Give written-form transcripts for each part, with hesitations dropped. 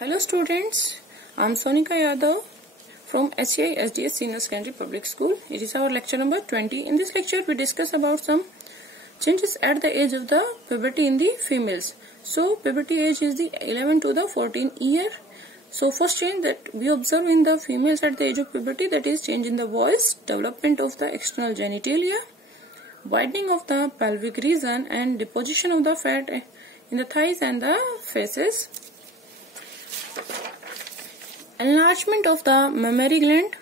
Hello students, I am Sonika Yadav from SCI SDS Senior Secondary Public School. It is our lecture number 20. In this lecture we discuss about some changes at the age of the puberty in the females. So puberty age is the 11 to the 14 year. So first change that we observe in the females at the age of puberty, that is change in the voice, development of the external genitalia, widening of the pelvic region and deposition of the fat in the thighs and the faces. Enlargement of the mammary gland.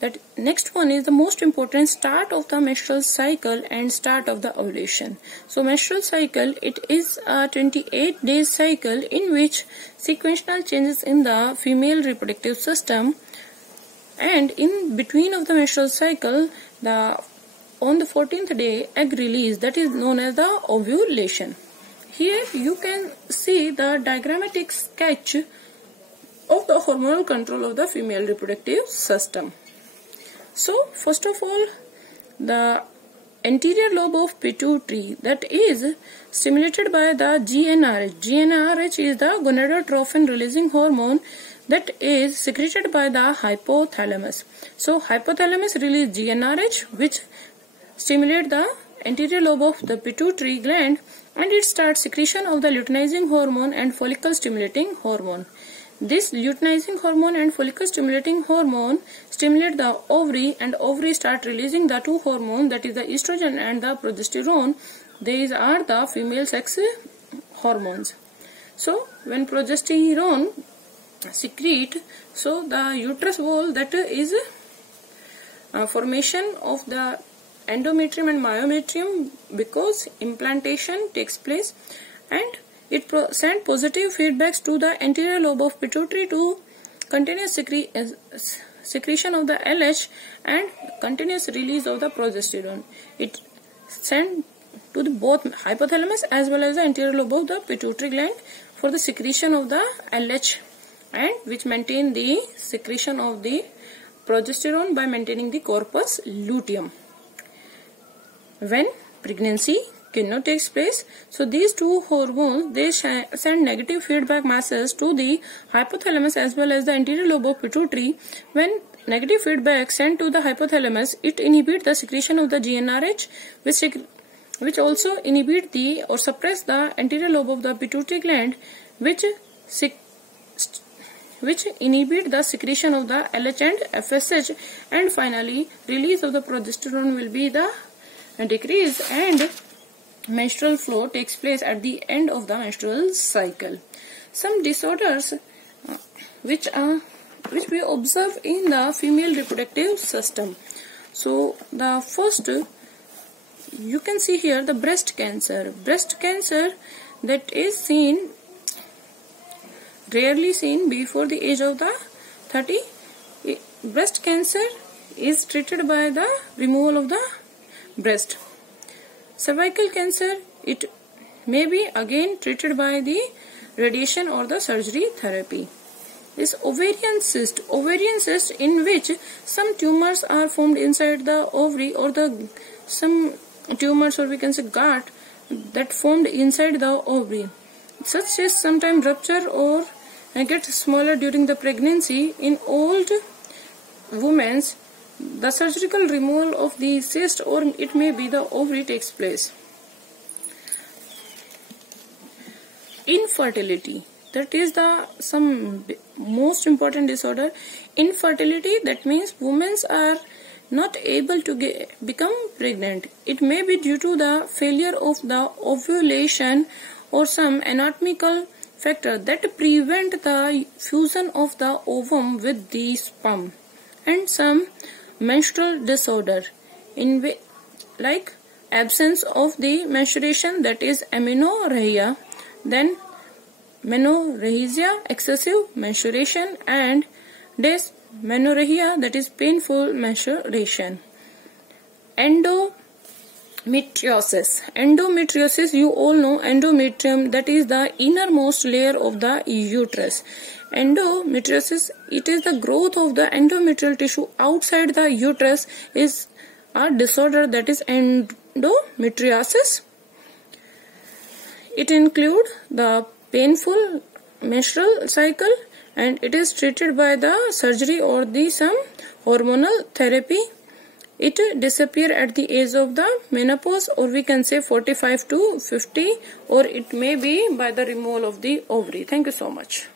That next one is the most important, start of the menstrual cycle and start of the ovulation. So menstrual cycle, it is a 28 days cycle in which sequential changes in the female reproductive system, and in between of the menstrual cycle, on the 14th day egg release, that is known as the ovulation. Here you can see the diagrammatic sketch of the hormonal control of the female reproductive system. So first of all, the anterior lobe of pituitary, that is stimulated by the GnRH. GnRH is the gonadotrophin releasing hormone that is secreted by the hypothalamus. So hypothalamus release GnRH, which stimulate the anterior lobe of the pituitary gland, and it starts secretion of the luteinizing hormone and follicle stimulating hormone. This luteinizing hormone and follicle stimulating hormone stimulate the ovary, and ovary start releasing the two hormones, that is the estrogen and the progesterone. These are the female sex hormones. So when progesterone secrete, so the uterus wall, that is formation of the endometrium and myometrium, because implantation takes place, and it sends positive feedbacks to the anterior lobe of pituitary to continuous secretion of the LH and continuous release of the progesterone. It sends to both hypothalamus as well as the anterior lobe of the pituitary gland for the secretion of the LH, and which maintain the secretion of the progesterone by maintaining the corpus luteum. When pregnancy cannot takes place, so these two hormones, they send negative feedback masses to the hypothalamus as well as the anterior lobe of pituitary. When negative feedback sent to the hypothalamus, it inhibits the secretion of the GnRH, which also inhibit the or suppress the anterior lobe of the pituitary gland, which inhibit the secretion of the LH and FSH, and finally release of the progesterone will be the decrease, and menstrual flow takes place at the end of the menstrual cycle. Some disorders which we observe in the female reproductive system. So the first, you can see here the breast cancer. Breast cancer, that is rarely seen before the age of the 30. Breast cancer is treated by the removal of the breast. Cervical cancer, it may be again treated by the radiation or the surgery therapy. This ovarian cyst in which some tumors are formed inside the ovary, or some tumors, or we can say gut, that formed inside the ovary. Such cysts sometimes rupture or get smaller during the pregnancy. In old women, the surgical removal of the cyst, or it may be the ovary, takes place. Infertility, that is some most important disorder. Infertility, that means women are not able to become pregnant. It may be due to the failure of the ovulation or some anatomical factor that prevent the fusion of the ovum with the sperm, and some menstrual disorder like absence of the menstruation, that is amenorrhea, then menorrhagia, excessive menstruation, and dysmenorrhea, that is painful menstruation. Endometriosis, you all know endometrium, that is the innermost layer of the uterus. Endometriosis, it is the growth of the endometrial tissue outside the uterus, is a disorder, that is endometriosis. It includes the painful menstrual cycle, and it is treated by the surgery or the some hormonal therapy. It disappear at the age of the menopause, or we can say 45 to 50, or it may be by the removal of the ovary. Thank you so much.